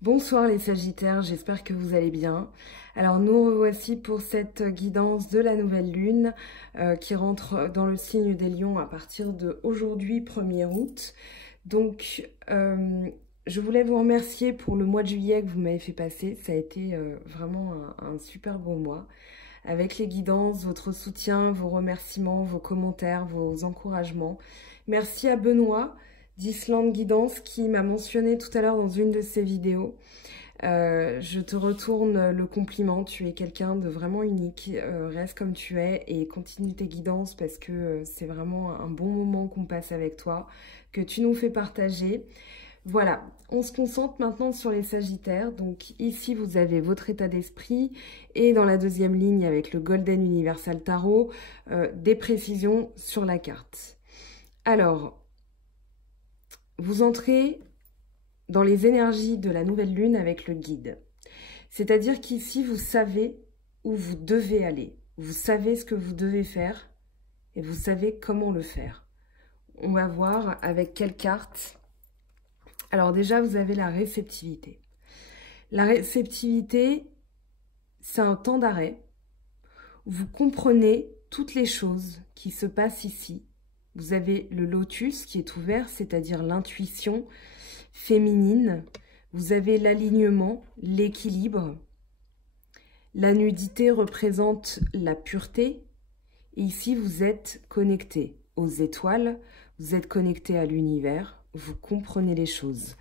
Bonsoir les Sagittaires, j'espère que vous allez bien. Alors nous revoici pour cette guidance de la nouvelle lune qui rentre dans le signe des Lions à partir de aujourd'hui 1er août. Donc je voulais vous remercier pour le mois de juillet que vous m'avez fait passer. Ça a été vraiment un super beau mois. Avec les guidances, votre soutien, vos remerciements, vos commentaires, vos encouragements. Merci à Benoît d'Islande Guidance qui m'a mentionné tout à l'heure dans une de ses vidéos. Je te retourne le compliment, tu es quelqu'un de vraiment unique, reste comme tu es et continue tes guidances parce que c'est vraiment un bon moment qu'on passe avec toi, que tu nous fais partager. Voilà, on se concentre maintenant sur les Sagittaires. Donc ici, vous avez votre état d'esprit et dans la deuxième ligne avec le Golden Universal Tarot, des précisions sur la carte. Alors, vous entrez dans les énergies de la nouvelle lune avec le guide. C'est-à-dire qu'ici, vous savez où vous devez aller. Vous savez ce que vous devez faire et vous savez comment le faire. On va voir avec quelle carte. Alors déjà, vous avez la réceptivité. La réceptivité, c'est un temps d'arrêt. Vous comprenez toutes les choses qui se passent ici. Vous avez le lotus qui est ouvert, c'est-à-dire l'intuition féminine. Vous avez l'alignement, l'équilibre. La nudité représente la pureté. Et ici, vous êtes connecté aux étoiles, vous êtes connecté à l'univers. Vous comprenez les choses.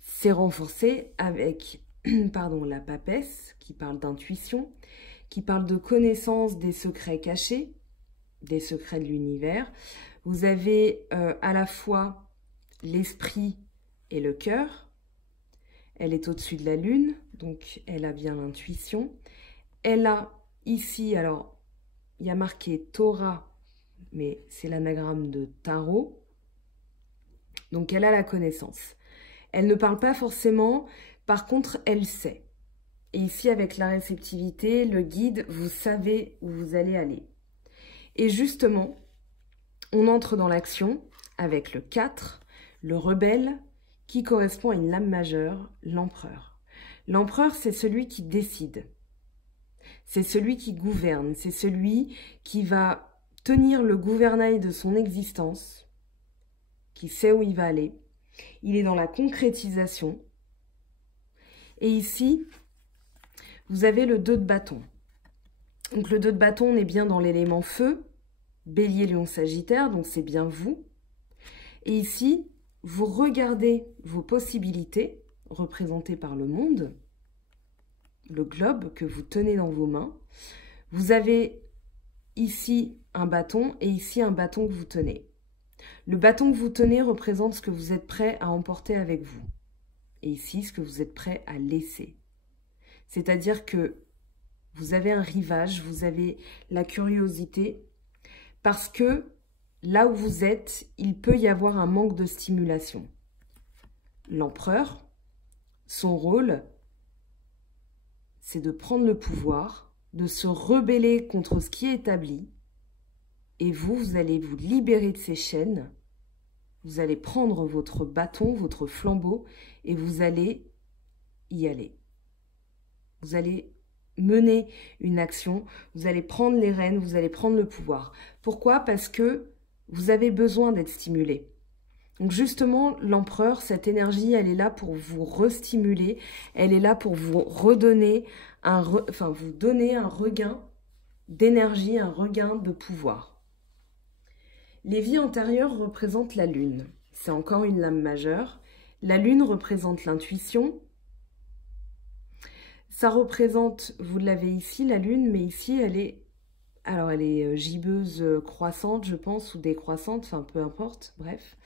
C'est renforcé avec la papesse qui parle d'intuition, qui parle de connaissance des secrets cachés, des secrets de l'univers. Vous avez à la fois l'esprit et le cœur. Elle est au-dessus de la lune, donc elle a bien l'intuition. Elle a ici, alors il y a marqué Torah, mais c'est l'anagramme de tarot. Donc, elle a la connaissance. Elle ne parle pas forcément, par contre, elle sait. Et ici, avec la réceptivité, le guide, vous savez où vous allez aller. Et justement, on entre dans l'action avec le 4, le rebelle, qui correspond à une lame majeure, l'empereur. L'empereur, c'est celui qui décide. C'est celui qui gouverne. C'est celui qui va tenir le gouvernail de son existence, qui sait où il va aller. Il est dans la concrétisation. Et ici, vous avez le 2 de bâton. Donc le 2 de bâton, on est bien dans l'élément feu, bélier, lion, sagittaire, donc c'est bien vous. Et ici, vous regardez vos possibilités, représentées par le monde, le globe que vous tenez dans vos mains. Vous avez ici un bâton et ici un bâton que vous tenez. Le bâton que vous tenez représente ce que vous êtes prêt à emporter avec vous. Et ici, ce que vous êtes prêt à laisser. C'est-à-dire que vous avez un rivage, vous avez la curiosité, parce que là où vous êtes, il peut y avoir un manque de stimulation. L'empereur, son rôle, c'est de prendre le pouvoir, de se rebeller contre ce qui est établi, et vous allez vous libérer de ces chaînes. Vous allez prendre votre bâton, votre flambeau, et vous allez y aller. Vous allez mener une action, vous allez prendre les rênes, vous allez prendre le pouvoir. Pourquoi? Parce que vous avez besoin d'être stimulé. Donc justement, l'empereur, cette énergie, elle est là pour vous restimuler, elle est là pour vous redonner, vous donner un regain d'énergie, un regain de pouvoir. Les vies antérieures représentent la lune. C'est encore une lame majeure. La lune représente l'intuition. Ça représente, vous l'avez ici, la lune, mais ici, elle est gibbeuse croissante, je pense, ou décroissante, enfin, peu importe, bref.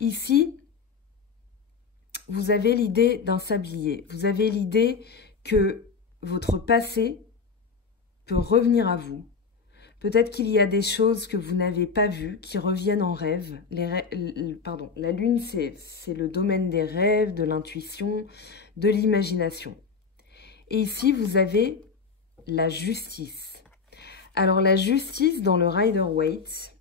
Ici, vous avez l'idée d'un sablier. Vous avez l'idée que votre passé peut revenir à vous. Peut-être qu'il y a des choses que vous n'avez pas vues, qui reviennent en rêve. La lune, c'est le domaine des rêves, de l'intuition, de l'imagination. Et ici, vous avez la justice. Alors, la justice dans le Rider-Waite,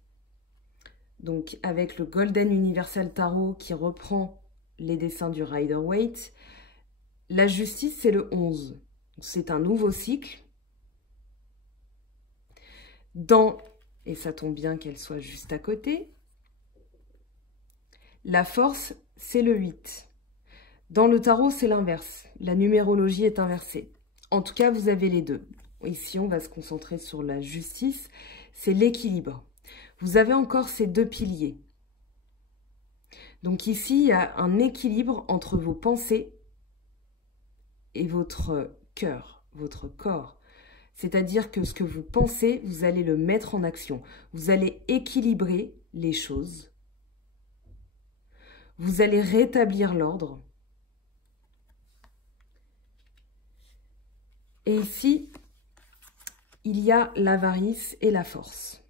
donc avec le Golden Universal Tarot qui reprend les dessins du Rider-Waite. La justice, c'est le 11. C'est un nouveau cycle. Et ça tombe bien qu'elle soit juste à côté, la force, c'est le 8. Dans le tarot, c'est l'inverse. La numérologie est inversée. En tout cas, vous avez les deux. Ici, on va se concentrer sur la justice. C'est l'équilibre. Vous avez encore ces deux piliers. Donc ici, il y a un équilibre entre vos pensées et votre cœur, votre corps. C'est-à-dire que ce que vous pensez, vous allez le mettre en action. Vous allez équilibrer les choses. Vous allez rétablir l'ordre. Et ici, il y a l'avarice et la force.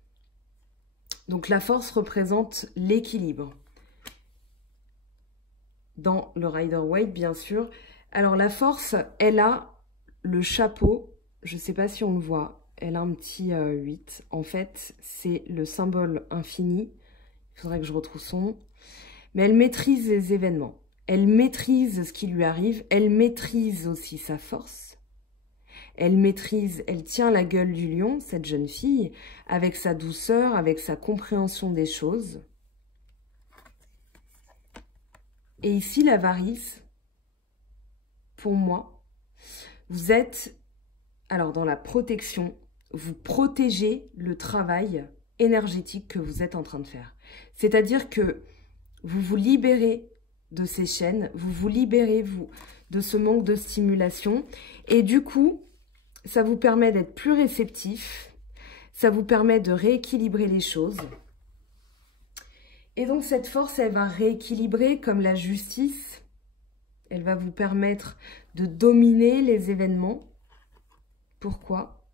Donc la force représente l'équilibre. Dans le Rider-Waite, bien sûr. Alors la force, elle a le chapeau. Je ne sais pas si on le voit. Elle a un petit 8. En fait, c'est le symbole infini. Il faudrait que je retrouve son nom. Mais elle maîtrise les événements. Elle maîtrise ce qui lui arrive. Elle maîtrise aussi sa force. Elle maîtrise, elle tient la gueule du lion, cette jeune fille, avec sa douceur, avec sa compréhension des choses. Et ici, l'avarice, pour moi, vous êtes, alors dans la protection, vous protégez le travail énergétique que vous êtes en train de faire. C'est-à-dire que vous vous libérez de ces chaînes, vous vous libérez de ce manque de stimulation. Et du coup, ça vous permet d'être plus réceptif, ça vous permet de rééquilibrer les choses. Et donc cette force, elle va rééquilibrer comme la justice. Elle va vous permettre de dominer les événements. Pourquoi?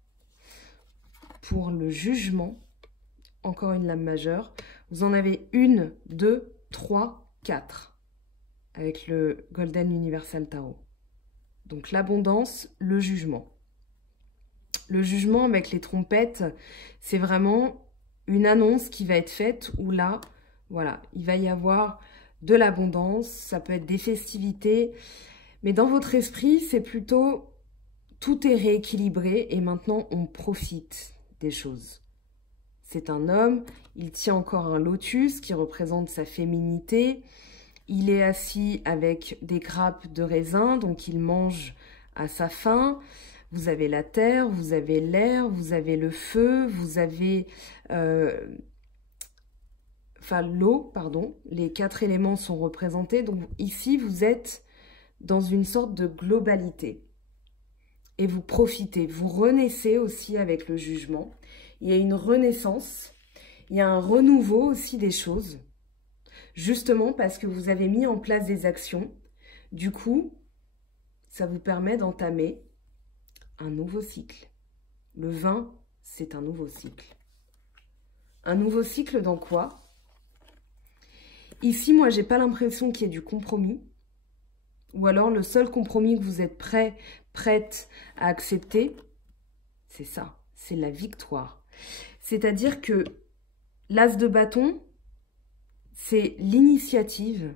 Pour le jugement, encore une lame majeure. Vous en avez 1, 2, 3, 4 avec le Golden Universal Tarot. Donc l'abondance, le jugement. Le jugement avec les trompettes, c'est vraiment une annonce qui va être faite où là, voilà, il va y avoir de l'abondance, ça peut être des festivités, mais dans votre esprit, c'est plutôt tout est rééquilibré et maintenant on profite des choses. C'est un homme, il tient encore un lotus qui représente sa féminité, il est assis avec des grappes de raisin, donc il mange à sa faim. Vous avez la terre, vous avez l'air, vous avez le feu, vous avez l'eau, pardon. Les 4 éléments sont représentés. Donc ici, vous êtes dans une sorte de globalité. Et vous profitez, vous renaissez aussi avec le jugement. Il y a une renaissance, il y a un renouveau aussi des choses. Justement parce que vous avez mis en place des actions. Du coup, ça vous permet d'entamer un nouveau cycle. Le 20, c'est un nouveau cycle. Un nouveau cycle dans quoi? Ici, moi, j'ai pas l'impression qu'il y ait du compromis. Ou alors, le seul compromis que vous êtes prête à accepter, c'est ça, c'est la victoire. C'est-à-dire que l'as de bâton, c'est l'initiative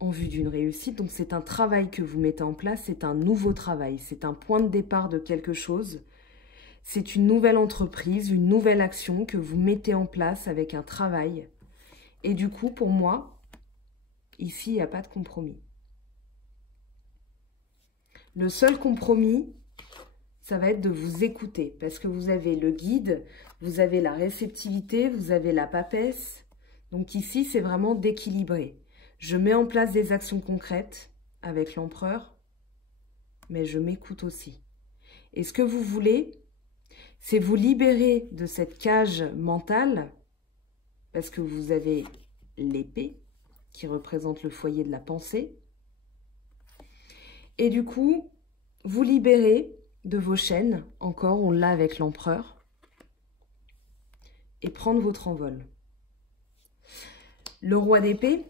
en vue d'une réussite. Donc, c'est un travail que vous mettez en place, c'est un nouveau travail, c'est un point de départ de quelque chose. C'est une nouvelle entreprise, une nouvelle action que vous mettez en place avec un travail. Et du coup, pour moi, ici, il n'y a pas de compromis. Le seul compromis, ça va être de vous écouter. Parce que vous avez le guide, vous avez la réceptivité, vous avez la papesse. Donc ici, c'est vraiment d'équilibrer. Je mets en place des actions concrètes avec l'empereur, mais je m'écoute aussi. Et ce que vous voulez, c'est vous libérer de cette cage mentale, parce que vous avez l'épée, qui représente le foyer de la pensée. Et du coup, vous libérer de vos chaînes, encore, on l'a avec l'empereur, et prendre votre envol. Le roi d'épée,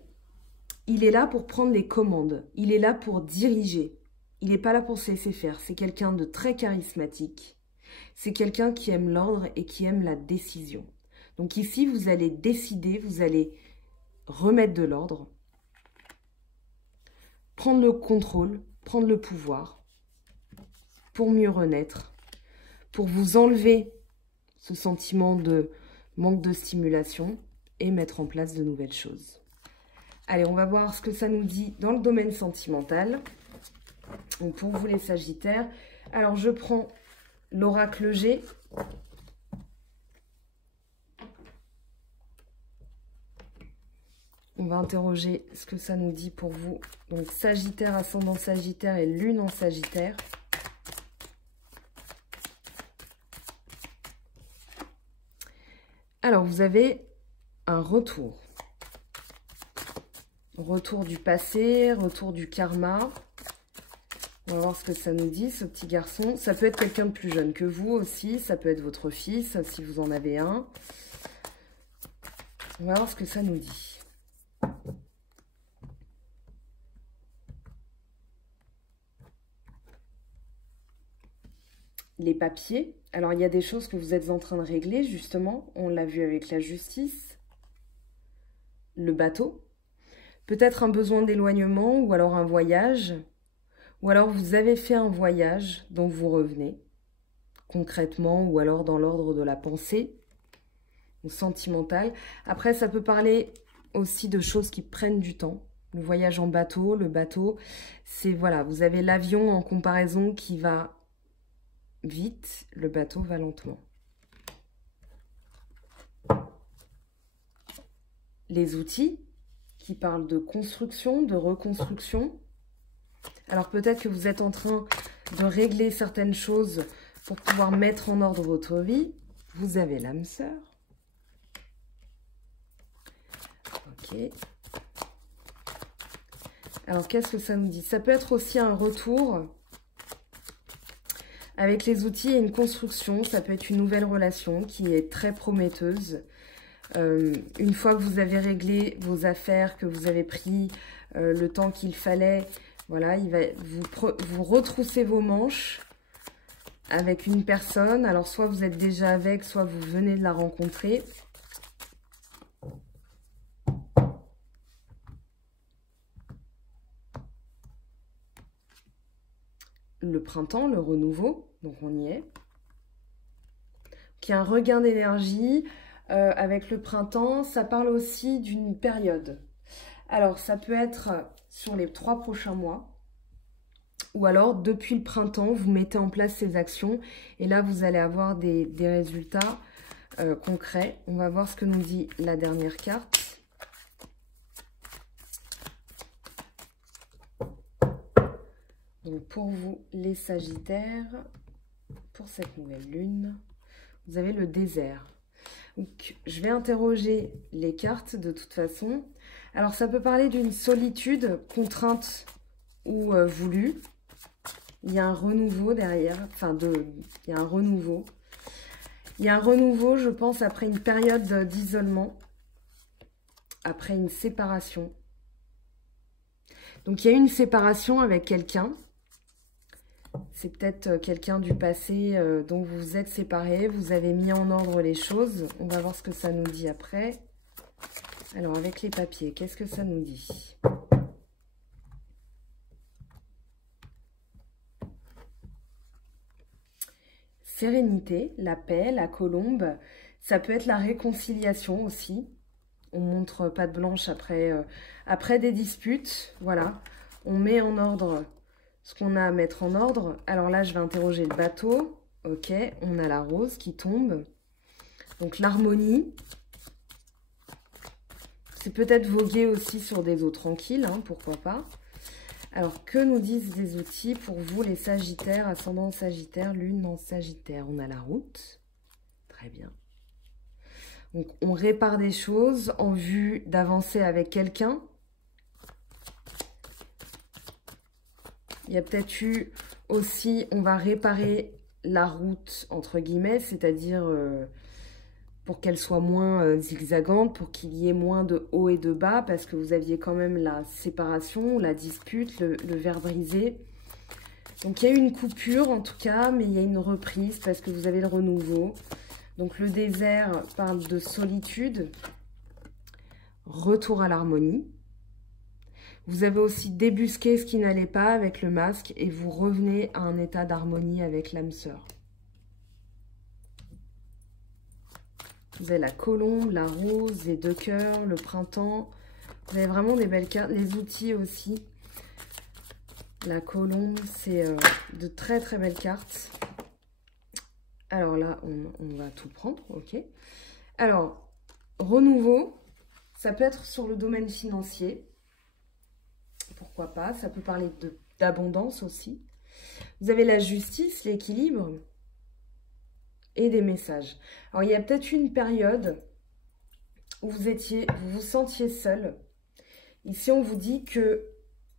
il est là pour prendre les commandes, il est là pour diriger, il n'est pas là pour se laisser faire. C'est quelqu'un de très charismatique, c'est quelqu'un qui aime l'ordre et qui aime la décision. Donc ici, vous allez décider, vous allez remettre de l'ordre. prendre le contrôle, prendre le pouvoir pour mieux renaître, pour vous enlever ce sentiment de manque de stimulation et mettre en place de nouvelles choses. Allez, on va voir ce que ça nous dit dans le domaine sentimental. Donc pour vous les Sagittaires, alors je prends l'oracle G. On va interroger ce que ça nous dit pour vous. Donc Sagittaire, ascendant Sagittaire et Lune en Sagittaire. Alors vous avez un retour. Retour du passé, retour du karma. On va voir ce que ça nous dit, ce petit garçon. Ça peut être quelqu'un de plus jeune que vous aussi. Ça peut être votre fils, si vous en avez un. On va voir ce que ça nous dit. Les papiers. Alors, il y a des choses que vous êtes en train de régler, justement. On l'a vu avec la justice. Le bateau. Peut-être un besoin d'éloignement ou alors un voyage. Ou alors vous avez fait un voyage dont vous revenez, concrètement, ou alors dans l'ordre de la pensée, ou sentimentale. Après, ça peut parler aussi de choses qui prennent du temps. Le voyage en bateau, le bateau, c'est, voilà, vous avez l'avion en comparaison qui va vite, le bateau va lentement. Les outils qui parlent de construction, de reconstruction. Alors peut-être que vous êtes en train de régler certaines choses pour pouvoir mettre en ordre votre vie. Vous avez l'âme sœur. Ok. Alors qu'est-ce que ça nous dit? Ça peut être aussi un retour avec les outils et une construction. Ça peut être une nouvelle relation qui est très prometteuse. Une fois que vous avez réglé vos affaires, que vous avez pris le temps qu'il fallait... Voilà, il va vous retrousser vos manches avec une personne. Alors, soit vous êtes déjà avec, soit vous venez de la rencontrer. Le printemps, le renouveau, donc on y est. Il y a un regain d'énergie avec le printemps. Ça parle aussi d'une période. Alors, ça peut être sur les 3 prochains mois. Ou alors, depuis le printemps, vous mettez en place ces actions. Et là, vous allez avoir des résultats concrets. On va voir ce que nous dit la dernière carte. Donc, pour vous, les Sagittaires, pour cette nouvelle lune, vous avez le désert. Donc, je vais interroger les cartes de toute façon. Alors, ça peut parler d'une solitude, contrainte ou voulue. Il y a un renouveau derrière. Enfin, il y a un renouveau. Il y a un renouveau, je pense, après une période d'isolement. Après une séparation. Donc, il y a eu une séparation avec quelqu'un. C'est peut-être quelqu'un du passé dont vous vous êtes séparés. Vous avez mis en ordre les choses. On va voir ce que ça nous dit après. Alors, avec les papiers, qu'est-ce que ça nous dit? Sérénité, la paix, la colombe. Ça peut être la réconciliation aussi. On montre patte blanche après des disputes. Voilà, on met en ordre ce qu'on a à mettre en ordre. Alors là, je vais interroger le bateau. Ok, on a la rose qui tombe. Donc l'harmonie. C'est peut-être voguer aussi sur des eaux tranquilles, hein, pourquoi pas. Alors, que nous disent les outils pour vous, les Sagittaires, ascendant Sagittaire, lune en Sagittaire? On a la route. Très bien. Donc, on répare des choses en vue d'avancer avec quelqu'un. Il y a peut-être eu aussi, on va réparer la route, entre guillemets, c'est-à-dire pour qu'elle soit moins zigzagante, pour qu'il y ait moins de haut et de bas, parce que vous aviez quand même la séparation, la dispute, le verre brisé. Donc, il y a eu une coupure, en tout cas, mais il y a une reprise, parce que vous avez le renouveau. Donc, le désert parle de solitude, retour à l'harmonie. Vous avez aussi débusqué ce qui n'allait pas avec le masque et vous revenez à un état d'harmonie avec l'âme sœur. Vous avez la colombe, la rose, les 2 cœurs, le printemps. Vous avez vraiment des belles cartes. Les outils aussi. La colombe, c'est de très très belles cartes. Alors là, on va tout prendre, ok. Alors, renouveau, ça peut être sur le domaine financier. Pourquoi pas, ça peut parler d'abondance aussi. Vous avez la justice, l'équilibre et des messages. Alors, il y a peut-être une période où vous vous sentiez seul. Ici, on vous dit qu'il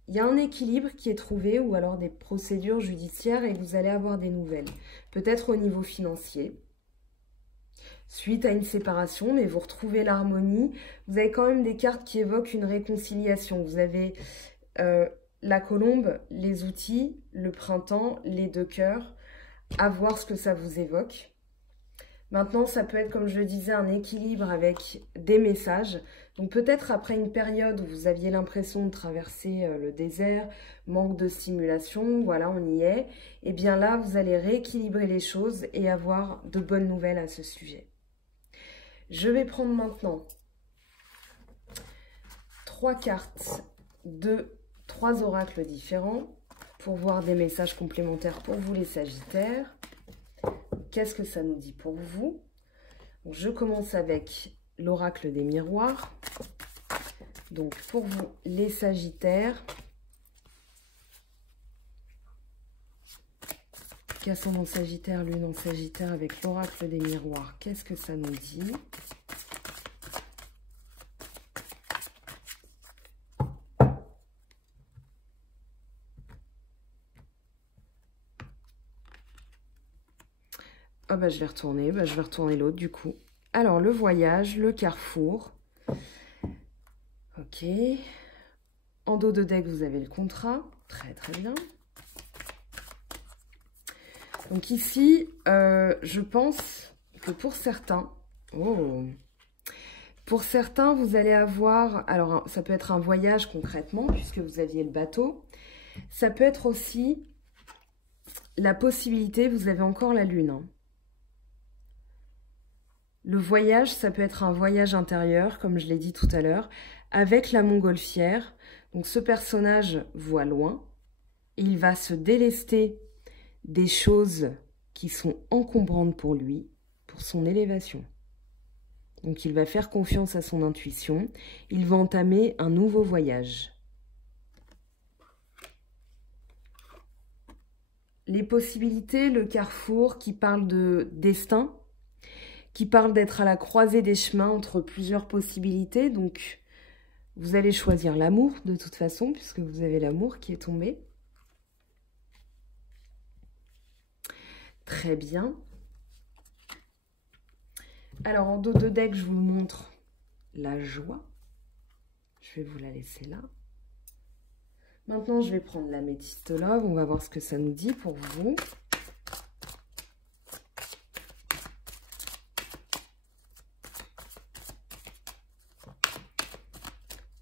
y a un équilibre qui est trouvé ou alors des procédures judiciaires et vous allez avoir des nouvelles. Peut-être au niveau financier. Suite à une séparation, mais vous retrouvez l'harmonie. Vous avez quand même des cartes qui évoquent une réconciliation. Vous avez la colombe, les outils, le printemps, les 2 cœurs. À voir ce que ça vous évoque. Maintenant, ça peut être, comme je le disais, un équilibre avec des messages. Donc peut-être après une période où vous aviez l'impression de traverser le désert, manque de stimulation, voilà, on y est. Et bien là, vous allez rééquilibrer les choses et avoir de bonnes nouvelles à ce sujet. Je vais prendre maintenant 3 cartes de 3 oracles différents pour voir des messages complémentaires pour vous les Sagittaires. Qu'est-ce que ça nous dit pour vous? Donc, je commence avec l'oracle des miroirs. Donc pour vous les Sagittaires, qu'ascendant Sagittaire, lune en Sagittaire avec l'oracle des miroirs, qu'est-ce que ça nous dit? Ah bah je vais retourner l'autre du coup. Alors le voyage, le carrefour. Ok. En dos de deck, vous avez le contrat. Très très bien. Donc ici, je pense que pour certains, vous allez avoir, alors ça peut être un voyage concrètement, puisque vous aviez le bateau. Ça peut être aussi la possibilité, vous avez encore la lune. Hein. Le voyage, ça peut être un voyage intérieur, comme je l'ai dit tout à l'heure, avec la montgolfière. Donc ce personnage voit loin, il va se délester des choses qui sont encombrantes pour lui, pour son élévation. Donc il va faire confiance à son intuition, il va entamer un nouveau voyage. Les possibilités, le carrefour qui parle de destin, qui parle d'être à la croisée des chemins entre plusieurs possibilités. Donc, vous allez choisir l'amour de toute façon, puisque vous avez l'amour qui est tombé. Très bien. Alors, en dos de deck, je vous montre la joie. Je vais vous la laisser là. Maintenant, je vais prendre l'améthyste love. On va voir ce que ça nous dit pour vous.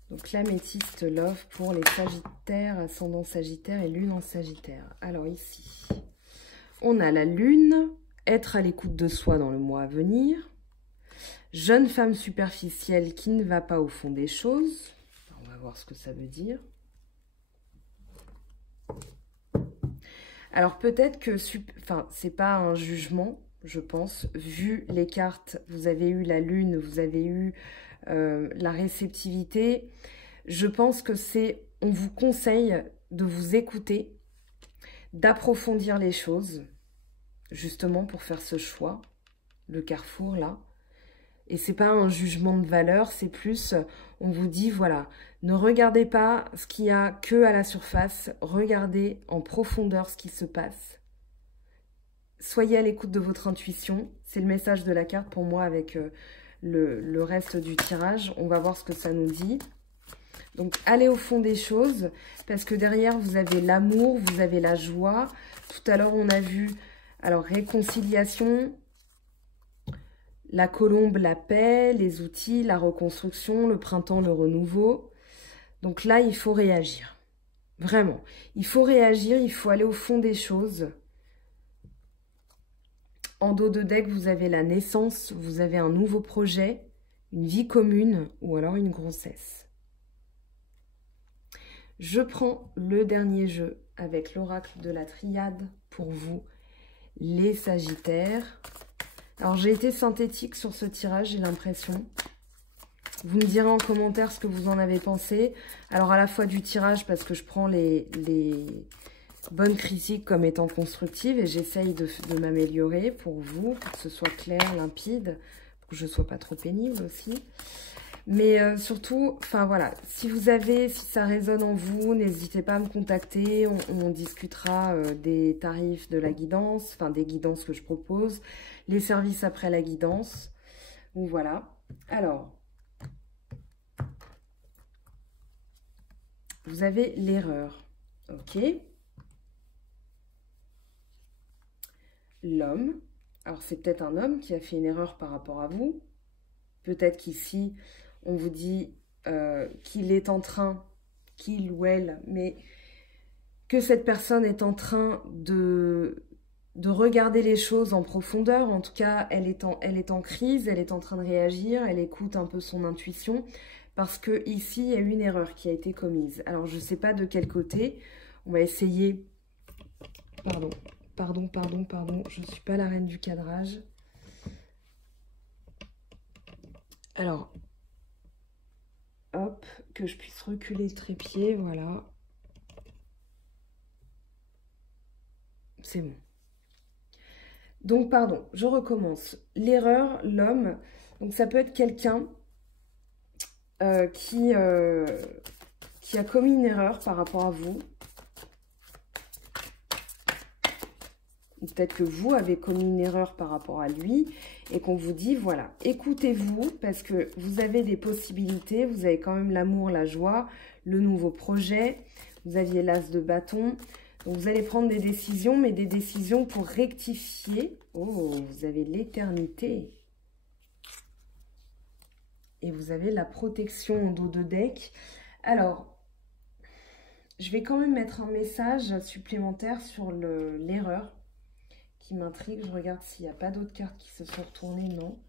Donc l'améthyste love pour les Sagittaires, ascendant Sagittaire et lune en Sagittaire. Alors ici, on a la lune, être à l'écoute de soi dans le mois à venir. Jeune femme superficielle qui ne va pas au fond des choses. On va voir ce que ça veut dire. Alors peut-être que, c'est pas un jugement, je pense. Vu les cartes, vous avez eu la lune, vous avez eu la réceptivité. Je pense que on vous conseille de vous écouter, d'approfondir les choses, justement pour faire ce choix, le carrefour là. Et c'est pas un jugement de valeur, c'est plus, on vous dit, voilà, ne regardez pas ce qu'il y a que à la surface, regardez en profondeur ce qui se passe. Soyez à l'écoute de votre intuition, c'est le message de la carte pour moi avec le reste du tirage. On va voir ce que ça nous dit. Donc, allez au fond des choses, parce que derrière, vous avez l'amour, vous avez la joie. Tout à l'heure, on a vu, alors, réconciliation, la colombe, la paix, les outils, la reconstruction, le printemps, le renouveau. Donc là, il faut réagir. Vraiment. Il faut réagir, il faut aller au fond des choses. En dos de deck, vous avez la naissance, vous avez un nouveau projet, une vie commune ou alors une grossesse. Je prends le dernier jeu avec l'oracle de la triade pour vous, les Sagittaires. Alors, j'ai été synthétique sur ce tirage, j'ai l'impression. Vous me direz en commentaire ce que vous en avez pensé. Alors, à la fois du tirage, parce que je prends les bonnes critiques comme étant constructives et j'essaye de m'améliorer pour vous, pour que ce soit clair, limpide, pour que je ne sois pas trop pénible aussi. Mais surtout, enfin voilà, si ça résonne en vous, n'hésitez pas à me contacter. On discutera des tarifs de la guidance, enfin des guidances que je propose, les services après la guidance. Donc voilà. Alors, vous avez l'erreur, ok? L'homme. Alors, c'est peut-être un homme qui a fait une erreur par rapport à vous. Peut-être qu'ici, on vous dit qu'il est en train, qu'il ou elle, mais que cette personne est en train de regarder les choses en profondeur. En tout cas, elle est en crise, elle est en train de réagir, elle écoute un peu son intuition, parce que ici, il y a une erreur qui a été commise. Alors, je ne sais pas de quel côté. On va essayer... Pardon, je ne suis pas la reine du cadrage. Alors, hop, que je puisse reculer le trépied, voilà. C'est bon. Donc, pardon, je recommence. L'erreur, l'homme, donc ça peut être quelqu'un qui a commis une erreur par rapport à vous. Peut-être que vous avez commis une erreur par rapport à lui et qu'on vous dit, voilà, écoutez-vous parce que vous avez des possibilités, vous avez quand même l'amour, la joie, le nouveau projet, vous aviez l'as de bâton. Donc, vous allez prendre des décisions, mais des décisions pour rectifier. Oh, vous avez l'éternité. Et vous avez la protection en dos de deck. Alors, je vais quand même mettre un message supplémentaire sur l'erreur qui m'intrigue. Je regarde s'il n'y a pas d'autres cartes qui se sont retournées. Non.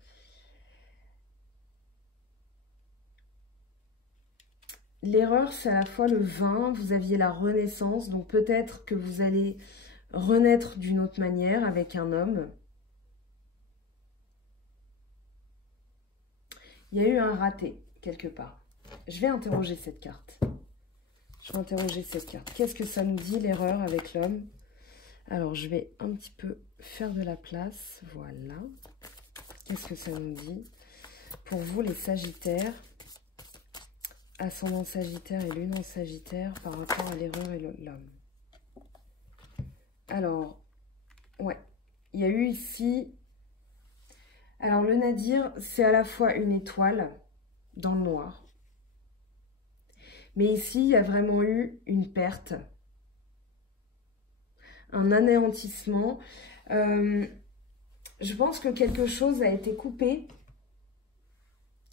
L'erreur, c'est à la fois le 20. Vous aviez la renaissance. Donc, peut-être que vous allez renaître d'une autre manière avec un homme. Il y a eu un raté quelque part. Je vais interroger cette carte. Je vais interroger cette carte. Qu'est-ce que ça nous dit, l'erreur avec l'homme? Alors, je vais un petit peu faire de la place. Voilà. Qu'est-ce que ça nous dit? Pour vous, les Sagittaires, ascendant Sagittaire et lune en Sagittaire, par rapport à l'erreur et l'homme. Alors, ouais. Il y a eu ici... Alors, le Nadir, c'est à la fois une étoile dans le noir. Mais ici, il y a vraiment eu une perte. Un anéantissement. Je pense que quelque chose a été coupé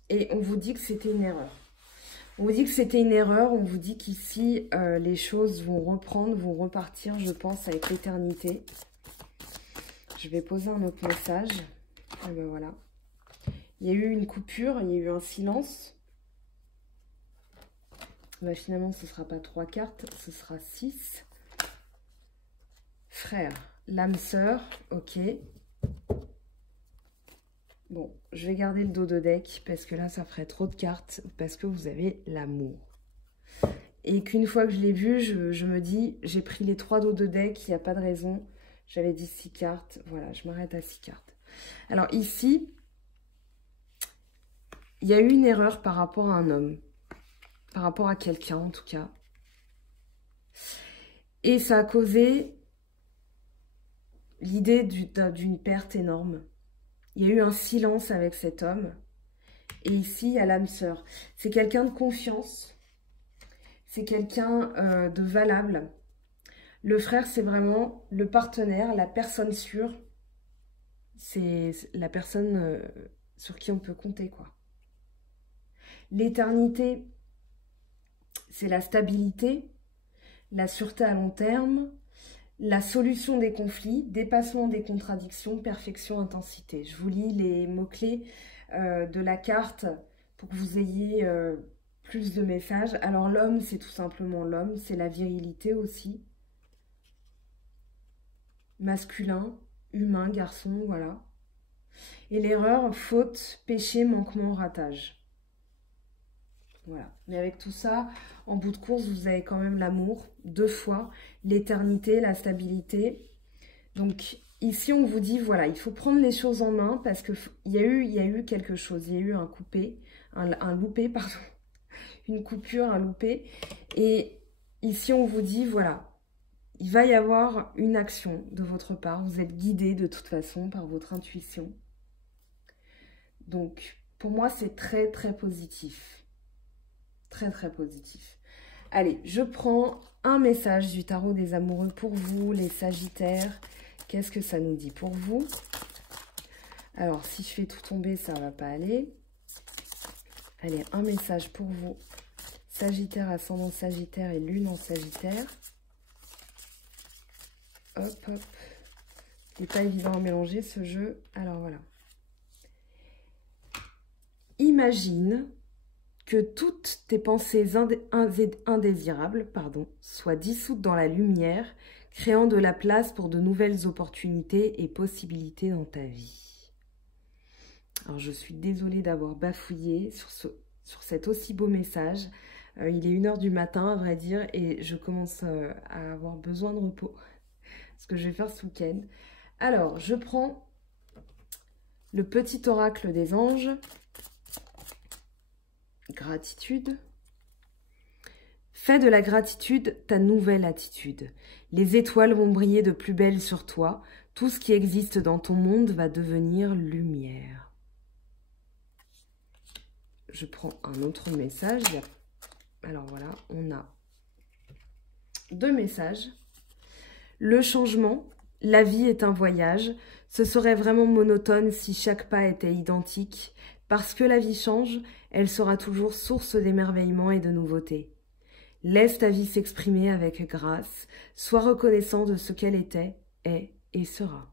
et on vous dit que c'était une erreur. On vous dit que c'était une erreur, on vous dit qu'ici, les choses vont reprendre, vont repartir, je pense, avec l'éternité. Je vais poser un autre message. Et ben voilà. Il y a eu une coupure, il y a eu un silence. Ben finalement, ce ne sera pas 3 cartes, ce sera 6. Frère, l'âme sœur, ok. Bon, je vais garder le dos de deck parce que là, ça ferait trop de cartes parce que vous avez l'amour. Et qu'une fois que je l'ai vu, je me dis, j'ai pris les 3 dos de deck, il n'y a pas de raison. J'avais dit 6 cartes, voilà, je m'arrête à 6 cartes. Alors ici, il y a eu une erreur par rapport à un homme, par rapport à quelqu'un en tout cas. Et ça a causé l'idée d'une perte énorme. Il y a eu un silence avec cet homme. Et ici, il y a l'âme sœur. C'est quelqu'un de confiance. C'est quelqu'un de valable. Le frère, c'est vraiment le partenaire, la personne sûre. C'est la personne sur qui on peut compter, quoi. L'éternité, c'est la stabilité, la sûreté à long terme, la solution des conflits, dépassement des contradictions, perfection, intensité. Je vous lis les mots-clés de la carte pour que vous ayez plus de messages. Alors l'homme, c'est tout simplement l'homme, c'est la virilité aussi. Masculin, humain, garçon, voilà. Et l'erreur, faute, péché, manquement, ratage. Voilà. Mais avec tout ça, en bout de course, vous avez quand même l'amour, 2 fois, l'éternité, la stabilité. Donc ici, on vous dit, voilà, il faut prendre les choses en main parce qu'il y a eu quelque chose. Il y a eu un loupé, pardon. Une coupure, un loupé. Et ici, on vous dit, voilà, il va y avoir une action de votre part. Vous êtes guidé de toute façon par votre intuition. Donc, pour moi, c'est très, très positif. Très, très positif. Allez, je prends un message du tarot des amoureux pour vous, les Sagittaires. Qu'est-ce que ça nous dit pour vous? Alors, si je fais tout tomber, ça ne va pas aller. Allez, un message pour vous. Sagittaire, ascendant Sagittaire et lune en Sagittaire. Hop, hop. Il n'est pas évident à mélanger ce jeu. Alors, voilà. Imagine que toutes tes pensées indésirables soient dissoutes dans la lumière, créant de la place pour de nouvelles opportunités et possibilités dans ta vie. Alors, je suis désolée d'avoir bafouillé sur cet aussi beau message. Il est 1 h du matin, à vrai dire, et je commence à avoir besoin de repos. Ce que je vais faire ce week-end. Alors, je prends le petit oracle des anges. Gratitude. Fais de la gratitude ta nouvelle attitude. Les étoiles vont briller de plus belle sur toi. Tout ce qui existe dans ton monde va devenir lumière. Je prends un autre message. Alors voilà, on a 2 messages. Le changement, la vie est un voyage. Ce serait vraiment monotone si chaque pas était identique. Parce que la vie change, elle sera toujours source d'émerveillement et de nouveautés. Laisse ta vie s'exprimer avec grâce. Sois reconnaissant de ce qu'elle était, est et sera.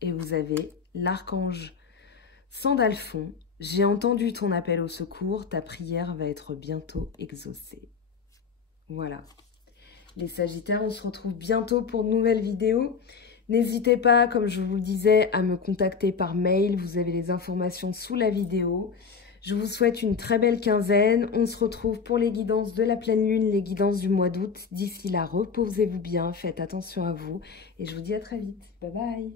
Et vous avez l'archange Sandalphon. J'ai entendu ton appel au secours. Ta prière va être bientôt exaucée. Voilà. Les Sagittaires, on se retrouve bientôt pour de nouvelles vidéos. N'hésitez pas, comme je vous le disais, à me contacter par mail. Vous avez les informations sous la vidéo. Je vous souhaite une très belle quinzaine. On se retrouve pour les guidances de la pleine lune, les guidances du mois d'août. D'ici là, reposez-vous bien, faites attention à vous. Et je vous dis à très vite. Bye bye.